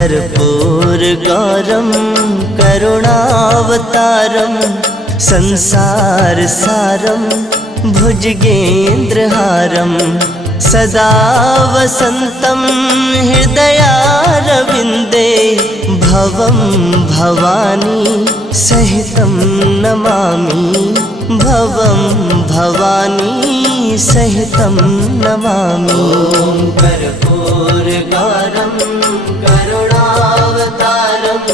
कर्पूरगौरं करुणावतारं संसारसारं भुजगेन्द्रहारं सदा वसन्तं हृदयारविन्दे भवं भवानी सहितं नमामि भवं भवानी सहितं नमामि। कर्पूरगौरं करुणावतारं